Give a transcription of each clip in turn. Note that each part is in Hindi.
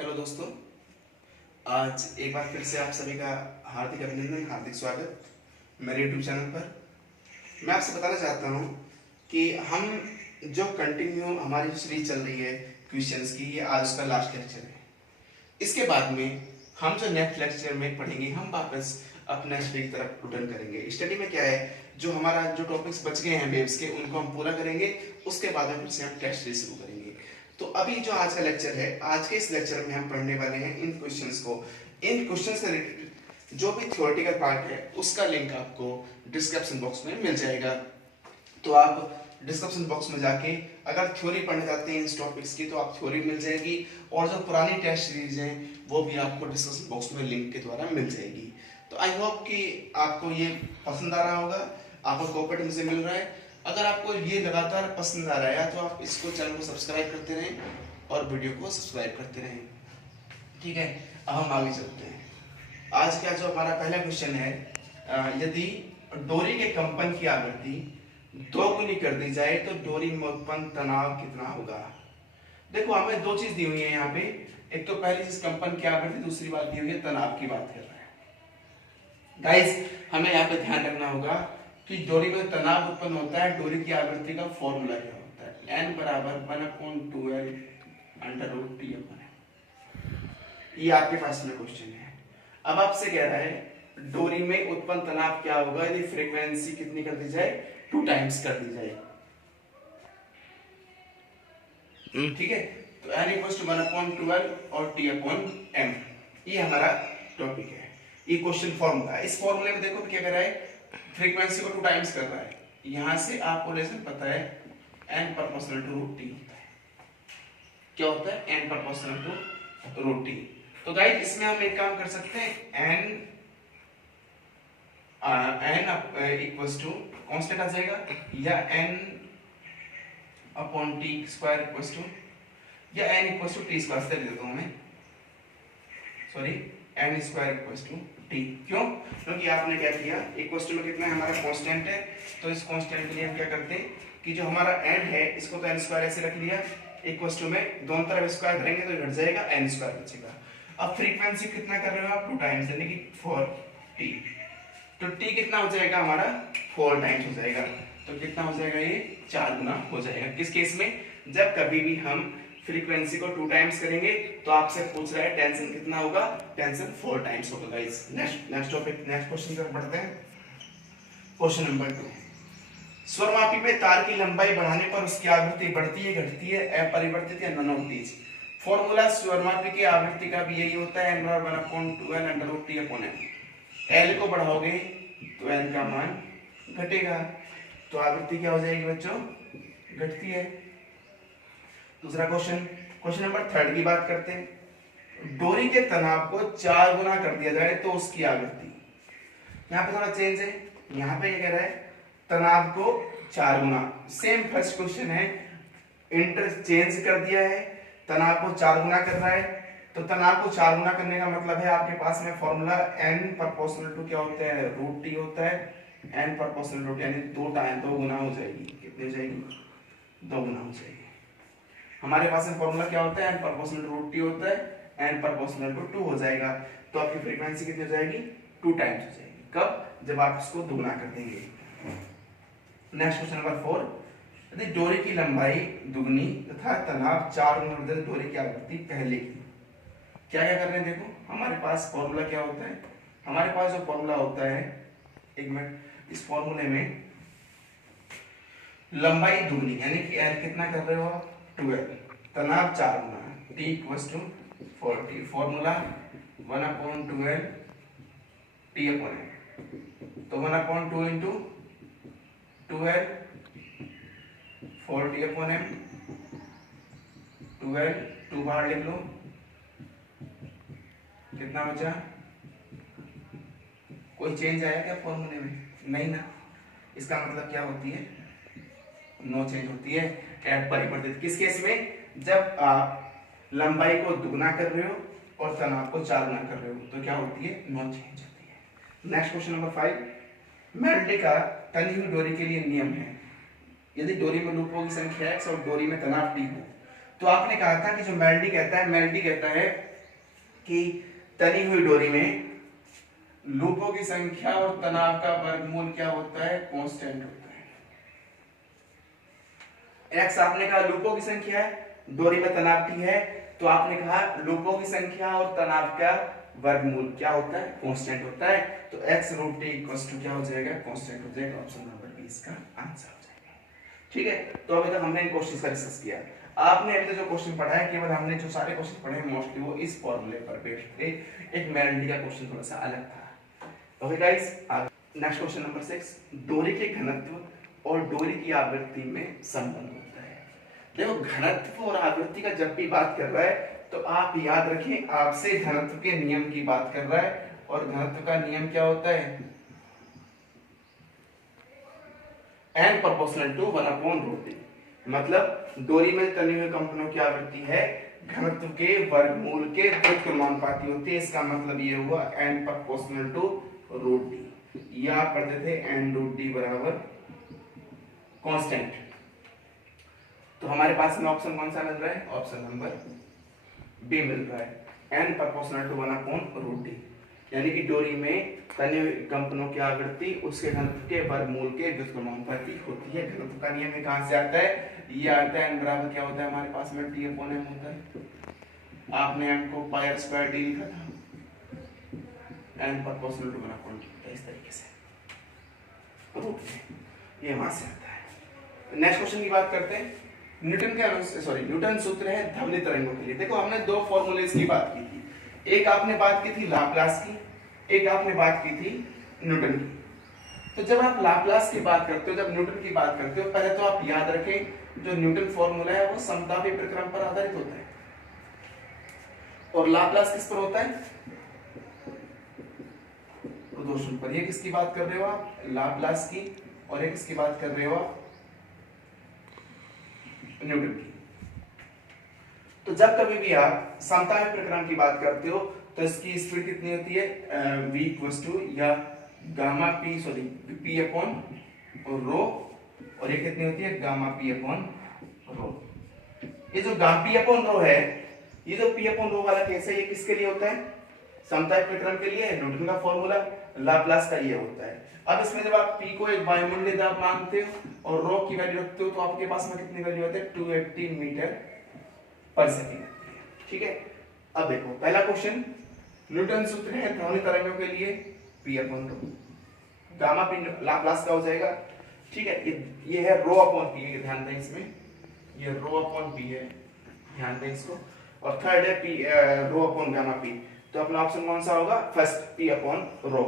हेलो दोस्तों, आज एक बार फिर से आप सभी का हार्दिक अभिनंदन, हार्दिक स्वागत मेरे यूट्यूब चैनल पर। मैं आपसे बताना चाहता हूं कि हम जो कंटिन्यू हमारी सीरीज चल रही है क्वेश्चंस की, ये आज उसका लास्ट लेक्चर है। इसके बाद में हम जो नेक्स्ट लेक्चर में पढ़ेंगे, हम वापस अपना स्टडी की तरफ रिटर्न करेंगे। स्टडी में क्या है, जो हमारा जो टॉपिक्स बच गए हैं वेव्स के, उनको हम पूरा करेंगे। उसके बाद में फिर से हम टेस्ट सीरीज शुरू करेंगे। तो अभी जो आज का लेक्चर है, आज के इस लेक्चर में हम पढ़ने वाले हैं इन क्वेश्चंस को। इन क्वेश्चन से रिलेटेड जो भी थ्योरेटिकल पार्ट है, उसका लिंक आपको डिस्क्रिप्शन बॉक्स में मिल जाएगा। तो आप डिस्क्रिप्शन बॉक्स में जाके अगर थ्योरी पढ़ने जाते हैं इस टॉपिक्स की, तो आप थ्योरी मिल जाएगी, और जो पुरानी टेस्ट सीरीज है वो भी आपको डिस्क्रिप्शन बॉक्स में लिंक के द्वारा मिल जाएगी। तो आई होप कि आपको ये पसंद आ रहा होगा, आपको कॉपरेट मुझे मिल रहा है। अगर आपको ये लगातार पसंद आ रहा है तो आप इसको चैनल को सब्सक्राइब करते रहें और वीडियो को सब्सक्राइब करते रहें। ठीक है, अब हम आगे चलते हैं। आज का जो हमारा पहला क्वेश्चन है, यदि डोरी के कंपन की आवृत्ति 2 गुनी कर दी जाए तो डोरी में उत्पन्न तनाव कितना होगा। देखो, हमें दो चीज दी हुई है यहाँ पे। एक तो पहली चीज कंपन की आवृत्ति, दूसरी बात दी हुई है तनाव की बात कर रहा है। गाइस, हमें यहाँ पे ध्यान रखना होगा कि डोरी में तनाव उत्पन्न होता है। डोरी की आवृत्ति का फॉर्मूला क्या होता है, n बराबर 1/2L √T/m। ये आपके पास में क्वेश्चन है। अब आपसे कह रहा है डोरी में उत्पन्न तनाव क्या होगा यदि फ्रीक्वेंसी कितनी कर दी जाए, 2 टाइम्स कर दी जाए। ठीक है, तो n = 1/2L और T/m, ये हमारा टॉपिक है। ये क्वेश्चन फॉर्मूला है। इस फॉर्मूले में देखो क्या कर रहा है, फ्रीक्वेंसी को 2 टाइम्स कर रहा है। यहां से आपको रिलेशन पता है, n प्रोपोर्शनल टू √T होता है। क्या होता है, n प्रोपोर्शनल टू √T। तो गाइस, इसमें हम एक काम कर सकते हैं, n इक्वल्स टू कांस्टेंट आ जाएगा, या n/t² इक्वल्स टू, या n इक्वल्स टू t² से दे देता हूं मैं, sorry, n² equals to t। क्यों? क्योंकि आपने क्या किया, इक्वल्स टू में कितना है, हमारा कांस्टेंट है। तो इस कांस्टेंट के लिए हम क्या करते हैं कि जो हमारा n है इसको तो n² ऐसे रख लिया, इक्वल्स टू में दोनों तरफ स्क्वायर करेंगे तो घट जाएगा, n² बचेगा। अब फ्रीक्वेंसी कितना कर रहे हो आप, 2 टाइम्स, यानी कि 4t। तो t कितना हो जाएगा हमारा, 4 टाइम्स हो जाएगा। तो कितना हो जाएगा, ये 4 गुना हो जाएगा। किस केस में, जब कभी भी हम फ्रीक्वेंसी को 2 टाइम्स करेंगे तो आपसे पूछ रहा है टेंशन कितना होगा, टेंशन 4 टाइम्स होगा। Guys, next topic, next question की तरफ बढ़ते हैं। क्वेश्चन नंबर 2, स्वरमापी में तार की लंबाई बढ़ाने पर उसकी आवृत्ति बढ़ती है, घटती है, अपरिवर्तित या नॉन वोल्टेज। फॉर्मूला स्वरमापी की आवृत्ति का भी यही होता है, n/1/2L √T/m। L को बढ़ाओगे तो L का मान घटेगा, तो आवृत्ति क्या हो जाएगी बच्चों, घटती है। दूसरा क्वेश्चन, क्वेश्चन नंबर 3 की बात करते हैं। डोरी के तनाव को 4 गुना कर दिया जाए तो उसकी आवृत्ति, यहाँ पे थोड़ा चेंज है। यहाँ पे ये कह रहा है तनाव को 4 गुना, सेम फर्स्ट क्वेश्चन है, इंटरचेंज कर दिया है, तनाव को 4 गुना कर रहा है। तो तनाव को 4 गुना करने का मतलब है आपके पास में फॉर्मूला n प्रोपोर्शनल टू क्या होता है, √T होता है। n प्रोपोर्शनल टू यानी 2 गुना हो जाएगी। कितनी हो जाएगी, 2 गुना हो जाएगी। हमारे पास में फॉर्मूला क्या होता है, n प्रोपोर्शनल टू √T होता है, n प्रोपोर्शनल टू 2 हो जाएगा। तो आपकी फ्रीक्वेंसी कितनी हो जाएगी, 2 टाइम्स हो जाएगी। कब, जब आप इसको दुगुना कर देंगे। नेक्स्ट क्वेश्चन नंबर 4, यदि डोरी की लंबाई दुगनी तथा तनाव 4 गुना बढ़े तो डोरी की आवृत्ति पहले की। क्या क्या कर रहे हैं, देखो हमारे पास फॉर्मूला क्या होता है, हमारे पास जो फॉर्मूला होता है, एक मिनट, इस फॉर्मूले में लंबाई दुगनी यानी कि L कितना कर रहे हो, 12, तनाव 4 गुना, T equals to 40, formula 1/2L T/m। तो 1/2 इंटू 2L 40/m, 12 2 बाहर लिख लो, कितना बचा, कोई चेंज आया क्या फॉर्मूले में, नहीं ना। इसका मतलब क्या होती है, नो चेंज होती है, परिवर्तित। किस केस में, जब आप लंबाई को दुगना कर रहे हो और तनाव को 4 गुना कर रहे हो, तो क्या होती है, नो चेंज होती है। नेक्स्ट क्वेश्चन नंबर 5, मेल्डी का तनी हुई डोरी के लिए नियम है, यदि डोरी में लूपों की संख्या x और डोरी में तनाव t हो। तो आपने कहा था कि जो मेल्डी कहता है कि तनी हुई डोरी में लूपों की संख्या और तनाव का वर्गमूल क्या होता है, कांस्टेंट होता है। एक्स आपने कहा लूपों की संख्या है, डोरी में तनाव टी है, तो आपने कहा लूपों की संख्या और तनाव का वर्गमूल क्या होता है, कांस्टेंट होता है। तो x root T equals to क्या हो जाएगा, कांस्टेंट हो जाएगा। ऑप्शन नंबर बी इसका आंसर हो जाएगा। ठीक है, तो अभी तक हमने इन क्वेश्चंस का डिस्कस किया। आपने अभी तक जो क्वेश्चन पढ़ा है, केवल हमने जो सारे क्वेश्चन पढ़े हैं मोस्टली वो इस फॉर्मूले पर बेस्ड थे। एक मेलडी का क्वेश्चन थोड़ा सा अलग था। Okay guys, next question number 6, डोरी के घनत्व और डोरी की आवृत्ति में संबंध होता है। देखो, घनत्व और आवृत्ति का जब भी बात कर रहा है तो आप याद रखें, आपसे घनत्व के नियम की बात कर रहा है, और घनत्व का नियम क्या होता है, n प्रोपोर्शनल टू 1/√t। मतलब डोरी में तनी हुई कंपनों की आवृत्ति है घनत्व के वर्गमूल के व्युत्क्रमानुपाती होती है। इसका मतलब ये हुआ n प्रोपोर्शनल टू √t। ये आप पढ़ते थे n√t बराबर कांस्टेंट। तो हमारे पास में ऑप्शन कौन सा मिल रहा है, ऑप्शन नंबर बी मिल रहा है, n प्रोपोर्शनल टू 1/√t। यानी कि डोरी में तनी हुई कंपनों की आवृत्ति उसके घनत्व के वर्गमूल के व्युत्क्रमानुपाती होती है। घनत्व का नियम में कहां से आता है, ये आता है n बराबर क्या होता है हमारे पास में t/m होता है। आपने m को पाई स्क्वायर d लिखा था, n प्रोपोर्शनल टू 1/√t इस तरीके से रूट ये वहां से आता है। नेक्स्ट क्वेश्चन की बात करते हैं। न्यूटन सूत्र है धवनी तरंगों के लिए। देखो, हमने दो फॉर्मूलेस की बात की थी, एक आपने बात की थी लाप्लास की, एक आपने बात की थी न्यूटन की। तो जब आप लाप्लास की बात करते हो, जब न्यूटन की बात करते हो, पहले तो आप याद रखें जो न्यूटन फॉर्मूला है वो समतापी प्रक्रम पर आधारित होता है, और लाप्लास किस पर होता है, प्रदूषण पर। ये किसकी बात कर रहे हो आप, लाप्लास की, और ये किसकी बात कर रहे हो आप, न्यूटन की। तो जब कभी भी आप समतापी प्रक्रम की बात करते हो तो इसकी स्पीड कितनी होती है, v इक्वल्स टू या gamma p sorry p upon rho, और ये कितनी होती है, गामा p अपॉन रो। ये जो गामा p अपॉन रो है, ये जो p अपॉन रो वाला केस है, ये किसके लिए होता है, समतापी प्रक्रम के लिए। न्यूटन का फॉर्मूला लाप्लास का ये होता है। अब इसमें जब आप p को एक वायुमंडलीय दाब मानते हो और रो की वैल्यू रखते हो, तो आपके पास में कितनी वैल्यू आती है, 280 मीटर पर सेकंड। ठीक है, अब देखो पहला क्वेश्चन, न्यूटन सूत्र है ध्वनि तरंगों के लिए p upon rho, gamma p Laplace का हो जाएगा। ठीक है, ये है रो अपॉन p, ये ध्यान दें इसमें, ये रो अपॉन p है, ध्यान दें इसको। और थर्ड है p rho upon gamma p। तो अपना ऑप्शन कौन सा होगा, first p upon rho.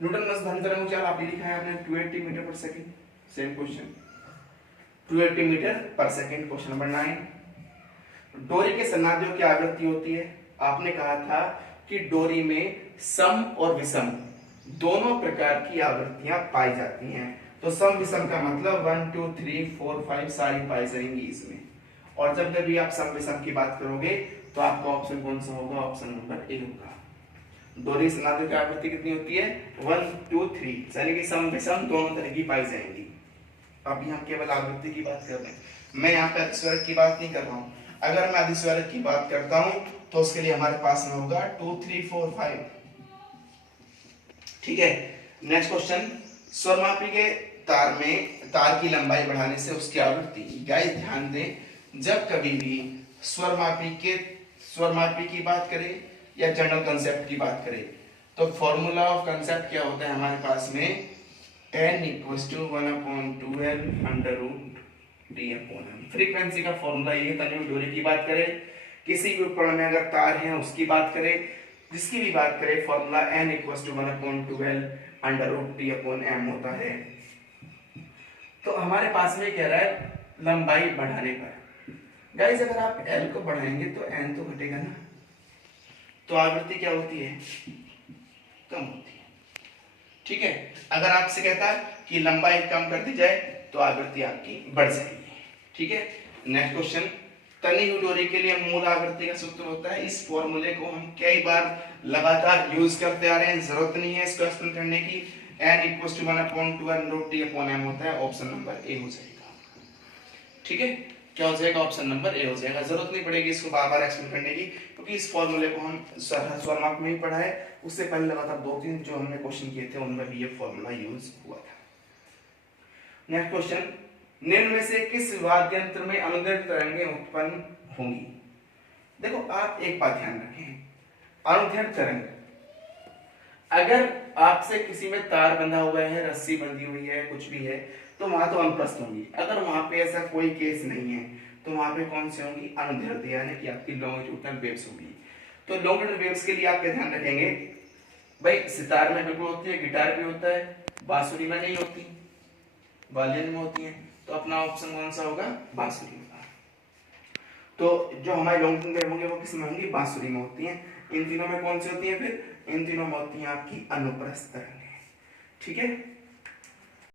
Newton में ध्वनि तरंग चाल आप लिखा है आपने 280 मीटर पर सेकंड। सेम क्वेश्चन, 280 मीटर पर सेकंड। क्वेश्चन नंबर 9, डोरी के सन्नादियों की आवृत्ति होती है। आपने कहा था कि डोरी में सम और विषम दोनों प्रकार की आवृत्तियां पाई जाती हैं। तो सम विषम का मतलब 1 2 3 4 5 सारी पाई जाएंगी इसमें। और जब कभी आप सम विषम की बात करोगे तो आपका ऑप्शन कौन सा होगा, ऑप्शन नंबर ए होगा। डोरी सन्नादियों की आवृत्ति कितनी होती है, 1 2 3, यानी कि सम विषम दोनों तरह की पाई जाएंगी। अभी हम केवल आवृत्ति की बात कर रहे हैं, मैं यहाँ पे अधिस्वरक की बात नहीं कर रहा हूँ। अगर मैं अधिस्वरक की बात करता हूँ तो उसके लिए हमारे पास में होगा 2 3 4 5। ठीक है, नेक्स्ट क्वेश्चन, स्वरमापी के तार की लंबाई बढ़ाने से उसकी आवृत्ति। गाइस ध्यान दें, जब कभी भी स्वरमापी की बात करें या जनरल कंसेप्ट की बात करें तो फॉर्मूला ऑफ कंसेप्ट क्या होता है हमारे पास में, n equals to 1/12 √t/m। Frequency का फॉर्मूला ये, तनी हुई डोरी की बात करें, किसी भी उपकरण में अगर तार है उसकी बात करें, जिसकी भी बात करें, formula n equals to 1/12 √t/m होता है। तो हमारे पास में कह रहा है लंबाई बढ़ाने पर। गाइस अगर आप l को बढ़ाएंगे तो n तो घटेगा ना, तो आवृत्ति क्या होती है, कम होती है। ठीक है, अगर आपसे कहता है कि लंबाई कम कर दी जाए तो आवृत्ति आपकी बढ़ जाएगी। ठीक है, नेक्स्ट क्वेश्चन, तनी हुई डोरी के लिए मूल आवृत्ति का सूत्र होता है। इस फॉर्मूले को हम कई बार लगातार यूज करते आ रहे हैं, जरूरत नहीं है इसको एक्सप्लेन करने की। n इक्वल्स टू 1/12 √t/m होता है। ऑप्शन नंबर ए हो जाएगा। ठीक है, क्या हो जाएगा, ऑप्शन नंबर ए हो जाएगा। जरूरत नहीं पड़ेगी इसको बार बार एक्सप्लेन करने की, क्योंकि इस फॉर्मूले को हम सवाल मार्क में ही पढ़ा है। उससे पहले लगातार 2-3 जो हमने क्वेश्चन किए थे उनमें भी ये फॉर्मूला यूज हुआ था। नेक्स्ट क्वेश्चन, निम्न में से किस वाद्य यंत्र में अनुदैर्ध्य तरंगें उत्पन्न होंगी? देखो आप एक बात ध्यान रखें, अनुदैर्ध्य तरंग, अगर आपसे किसी में तार बंधा हुआ है, रस्सी बंधी हुई है, कुछ भी है, तो वहां तो अनुप्रस्थ होंगी। अगर वहां पे ऐसा कोई केस नहीं है तो वहां पे कौन सी होंगी, अनुदैर्ध्य, यानी कि आपकी लॉन्गिट्यूडनल वेव्स होंगी। तो लॉन्गिट्यूडनल वेव्स के लिए आप क्या ध्यान रखेंगे भाई, सितार में बिल्कुल होती है, गिटार भी होता है, बांसुरी में नहीं होती, वायलिन में होती है। तो अपना ऑप्शन कौन सा होगा, बांसुरी होगा। तो जो हमारी लॉन्गिट्यूडनल वेव होंगे वो किस में होंगी, बांसुरी में होती हैं। इन तीनों में कौन सी होती है, फिर इन तीनों में होती है आपकी अनुप्रस्थ तरंगें। ठीक है,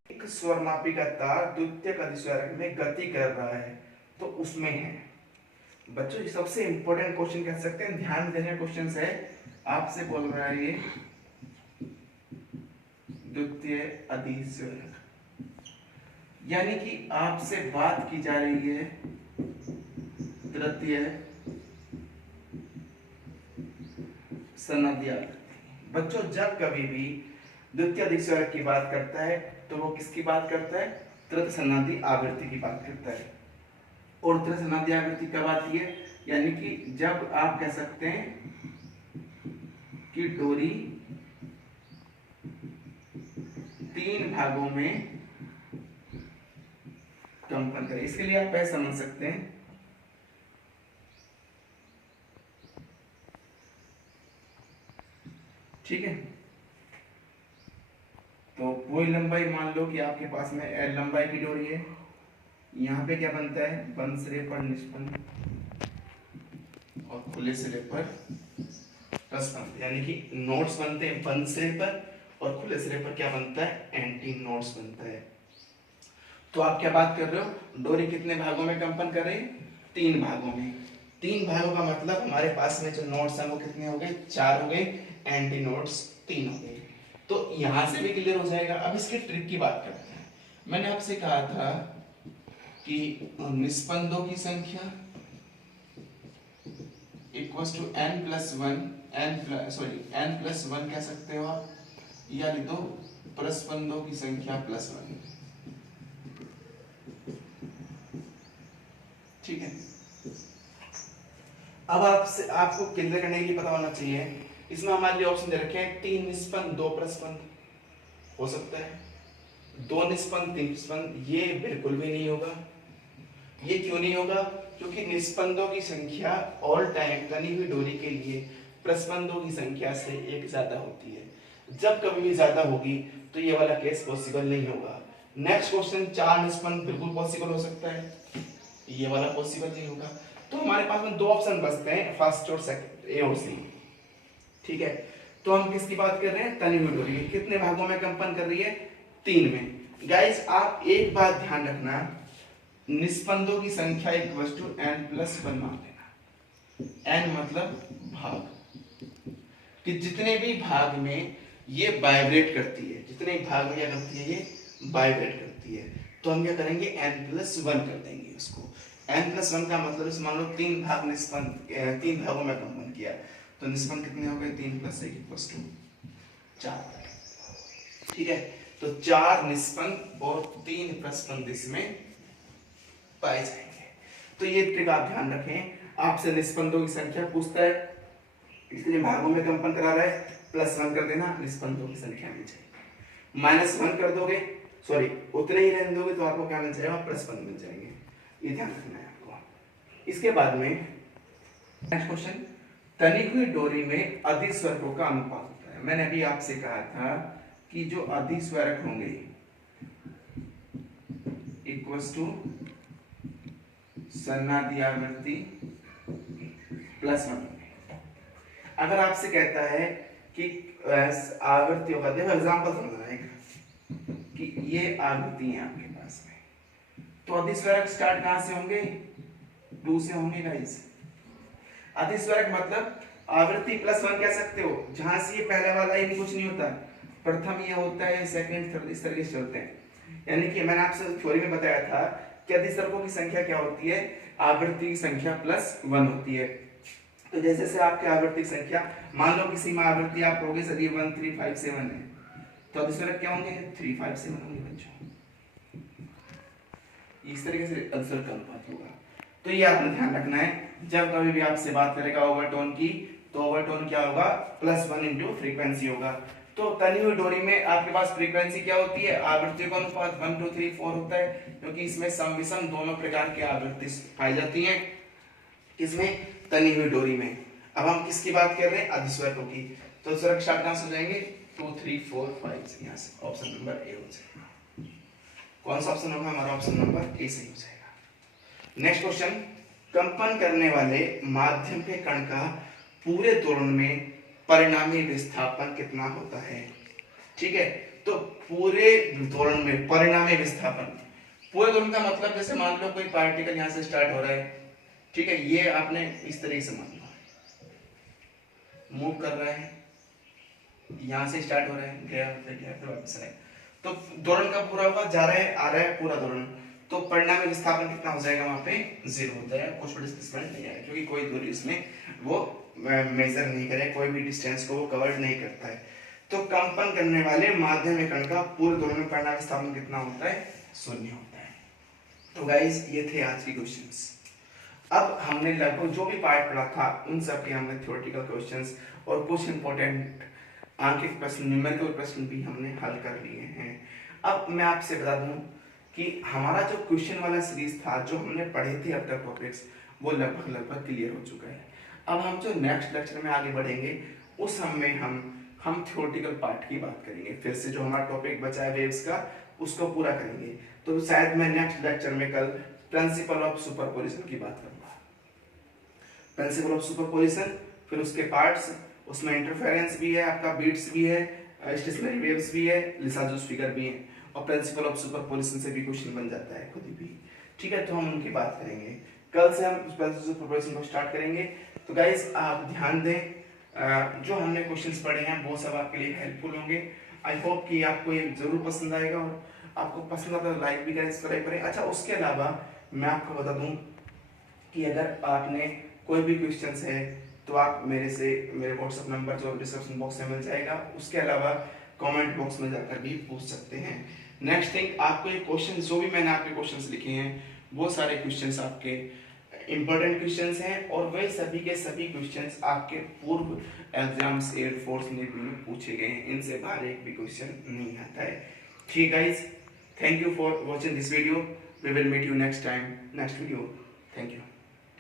एक स्वरमापी का तार द्वितीयक अधिस्वरक में गति कर रहा है तो उसमें है। बच्चों ये सबसे इंपॉर्टेंट क्वेश्चन कह सकते हैं, ध्यान देने क्वेश्चन है। आपसे बोल रहा है ये द्वितीय अधिस्वरक, यानी कि आपसे बात की जा रही है तृतीय सनादि आवृत्ति। बच्चों जब कभी भी द्वितीय अधिस्वरक की बात करता है तो वो किसकी बात करता है, तृतीय सनादि आवृत्ति की बात करता है। और तृतीय सनादि आवृत्ति कब आती है, यानी कि जब आप कह सकते हैं कि डोरी 3 भागों में कंपन करे। इसके लिए आप ऐसे समझ सकते हैं, ठीक है। तो कोई लंबाई मान लो कि आपके पास में L लंबाई की डोरी है, यहाँ पे क्या बनता है, बंद सिरे पर निष्पन्न और खुले सिरे पर प्रस्पंद, यानी कि नोड्स बनते हैं बंद सिरे पर और खुले सिरे पर क्या बनता है, एंटी नोड्स बनता है। तो आप क्या बात कर रहे हो, डोरी कितने भागों में कंपन कर रही है, 3 भागों में। 3 भागों का मतलब हमारे पास में जो नोड्स हैं वो कितने हो गए, 4 हो गए, एंटी नोड्स 3 हो गए। तो यहां से भी क्लियर हो जाएगा। अब इसके ट्रिक की बात करते हैं। मैंने आपसे कहा था कि निस्पंदों की संख्या इक्वल्स टू n+1, n+1 कह सकते हो आप, या लिख दो प्रस्पंदों की संख्या +1। ठीक है, अब आपको क्लियर करने के लिए पता होना चाहिए, इसमें हमारे लिए ऑप्शन दे रखे हैं 3 निस्पंद 2 प्रस्पंद, हो सकता है 2 निस्पंद 3 प्रस्पंद, ये बिल्कुल भी नहीं होगा। ये क्यों नहीं होगा, क्योंकि निस्पंदों की संख्या ऑल टाइम तनी हुई डोरी के लिए प्रस्पंदों की संख्या से 1 ज्यादा होती है। जब कभी भी ज्यादा होगी तो ये वाला केस पॉसिबल नहीं होगा। नेक्स्ट क्वेश्चन, 4 निस्पंद बिल्कुल पॉसिबल हो सकता है, ये वाला पॉसिबल नहीं होगा। तो हमारे पास में 2 ऑप्शन बचते हैं, फर्स्ट और सेकंड, ए और सी। ठीक है, तो हम किसकी बात कर रहे हैं, तनी हुई डोरी। कितने भागों में कंपन कर रही है, 3 में। गाइस आप एक बात ध्यान रखना, निस्पंदों की संख्या इक्वल्स टू n+1 मान लेना। n मतलब भाग, कि जितने भी भाग में ये वाइब्रेट करती है, जितने भाग में क्या करती है, ये वाइब्रेट करती है, तो हम क्या करेंगे, n+1 कर देंगे उसको। n+1 का मतलब इस मान लो 3 भाग निस्पंद 3 भागों में कंपन किया, तो निस्पंद कितने हो गए, 3 + 1 = 4। ठीक है, तो 4 निस्पंद और 3 प्रस्पंद इसमें पाए जाएंगे। तो ये ट्रिक आप ध्यान रखें। आपसे निस्पंदों की संख्या पूछता है, इसलिए भागों में कंपन करा रहा है, +1 कर देना, निस्पंदों की संख्या मिल जाएगी। -1 कर दोगे, सॉरी उतने ही रहने दोगे तो आपको क्या मिल जाएगा, प्रस्पंद मिल जाएंगे। ये ध्यान रखना है आपको। इसके बाद में नेक्स्ट क्वेश्चन, तनी हुई डोरी में अधिस्वरकों का अनुपात होता है। मैंने अभी आपसे कहा था कि जो अधिस्वरक होंगे इक्वल्स टू सन्नादि आवृत्ति +1। अगर आपसे कहता है कि आवृत्तियों का, देखो एग्जांपल समझना है कि ये आवृत्ति है आपके पास में, तो अधिस्वरक स्टार्ट कहां से होंगे, 2 से होंगे गाइस। अधिस्वरक मतलब आवृत्ति +1 कह सकते हो, जहां से ये पहले वाला ही कुछ नहीं होता, प्रथम ये होता है, सेकंड थर्ड इस तरीके से चलते हैं। यानी कि मैंने आपसे थ्योरी में बताया था कि अधिसर्गों की संख्या क्या होती है, आवृत्ति की संख्या प्लस 1 होती है। तो जैसे से आपकी आवृत्ति संख्या, मान लो किसी में आवृत्ति आप कहोगे सर ये 1357 है, तो अधिसर्ग क्या होंगे, 357 होंगे बच्चों। इस तरीके से अधिसर्ग का अनुपात होगा। तो ये आपने ध्यान रखना है, जब कभी भी आपसे बात करेगा ओवरटोन की, तो ओवरटोन क्या होगा, +1 इंटू फ्रीक्वेंसी होगा। तो तनी हुई डोरी में आपके पास फ्रीक्वेंसी क्या होती है, आवृत्ति का अनुपात 1 2 3 4 होता है, क्योंकि इसमें सम विषम दोनों प्रकार की आवृत्ति पाई जाती है, इसमें तनी हुई डोरी में। अब हम किसकी बात कर रहे हैं, अधिस्वरकों की। तो स्वर के शब्द हो जाएंगे 2 3 4 5, यहाँ से ऑप्शन नंबर ए हो जाएगा। कौन सा ऑप्शन होगा हमारा, ऑप्शन नंबर ए सही हो जाएगा। नेक्स्ट क्वेश्चन, कंपन करने वाले माध्यम के कण का पूरे दोलन में परिणामी विस्थापन कितना होता है। ठीक है, तो पूरे दोलन में परिणामी विस्थापन, पूरे दोलन का मतलब जैसे मान लो कोई पार्टिकल यहां से स्टार्ट हो रहा है, ठीक है, ये आपने इस तरीके से मान लो मूव कर रहा है, यहां से स्टार्ट हो रहा है, गया फिर वापस आया, तो दोलन का पूरा होगा, जा रहा है आ रहा है पूरा दोलन, तो परिणामी विस्थापन कितना हो जाएगा, वहां पे 0 होता है, कुछ भी डिस्प्लेसमेंट नहीं आएगा, क्योंकि कोई दूरी इसमें वो मेजर नहीं करे, कोई भी डिस्टेंस को वो कवर नहीं करता है। तो कंपन करने वाले माध्यम में कण का पूरे दोलन में परिणामी विस्थापन कितना होता है, 0 होता है। तो गाइस ये थे आज के क्वेश्चंस। अब हमने लगभग जो भी पार्ट पढ़ा था उन सब के हमने थ्योरेटिकल क्वेश्चंस और कुछ इंपॉर्टेंट आंकिक प्रश्न, न्यूमेरिकल प्रश्न भी हमने हल कर लिए हैं। अब मैं आपसे बता दूं कि हमारा जो क्वेश्चन वाला सीरीज था, जो हमने पढ़े थे अब तक टॉपिक्स, वो लगभग क्लियर हो चुका है। अब हम जो नेक्स्ट लेक्चर में आगे बढ़ेंगे उस में हम थ्योरेटिकल पार्ट की बात करेंगे, फिर से जो हमारा टॉपिक बचा है वेव्स का उसको पूरा करेंगे। तो शायद मैं नेक्स्ट लेक्चर में कल प्रिंसिपल ऑफ सुपरपोजिशन की बात करूंगा, प्रिंसिपल ऑफ सुपरपोजिशन, फिर उसके पार्ट्स, उसमें इंटरफेरेंस भी है, आपका बीट्स भी है, स्टेशनरी वेव्स भी है, लिसाजूस फिगर भी है, और प्रिंसिपल ऑफ सुपरपोजिशन से भी क्वेश्चन बन जाता है खुद ही भी। ठीक है, तो हम उनकी बात करेंगे कल से, हम प्रिंसिपल ऑफ सुपरपोजिशन को स्टार्ट करेंगे। तो गाइस आप ध्यान दें, जो हमने क्वेश्चंस पढ़े हैं वो सब आपके लिए हेल्पफुल होंगे। आई होप कि आपको ये जरूर पसंद आएगा, और आपको पसंद आता है लाइक भी करें, सब्सक्राइब करें। अच्छा, उसके अलावा मैं आपको बता दूं कि अगर आपने कोई भी क्वेश्चंस है तो आप मेरे व्हाट्सएप नंबर जो डिस्क्रिप्शन बॉक्स में मिल जाएगा, उसके अलावा कमेंट बॉक्स में जाकर भी पूछ सकते हैं। नेक्स्ट थिंग, आपको ये क्वेश्चन जो भी मैंने आपके क्वेश्चंस लिखे हैं वो सारे क्वेश्चंस आपके इंपॉर्टेंट क्वेश्चंस हैं, और वे सभी के सभी क्वेश्चंस आपके पूर्व एग्जाम्स एयरफोर्स नेवी में पूछे गए हैं, इनसे बाहर एक भी क्वेश्चन नहीं आता है। ठीक guys, thank you for watching this video, we will meet you next time, next video. Thank you.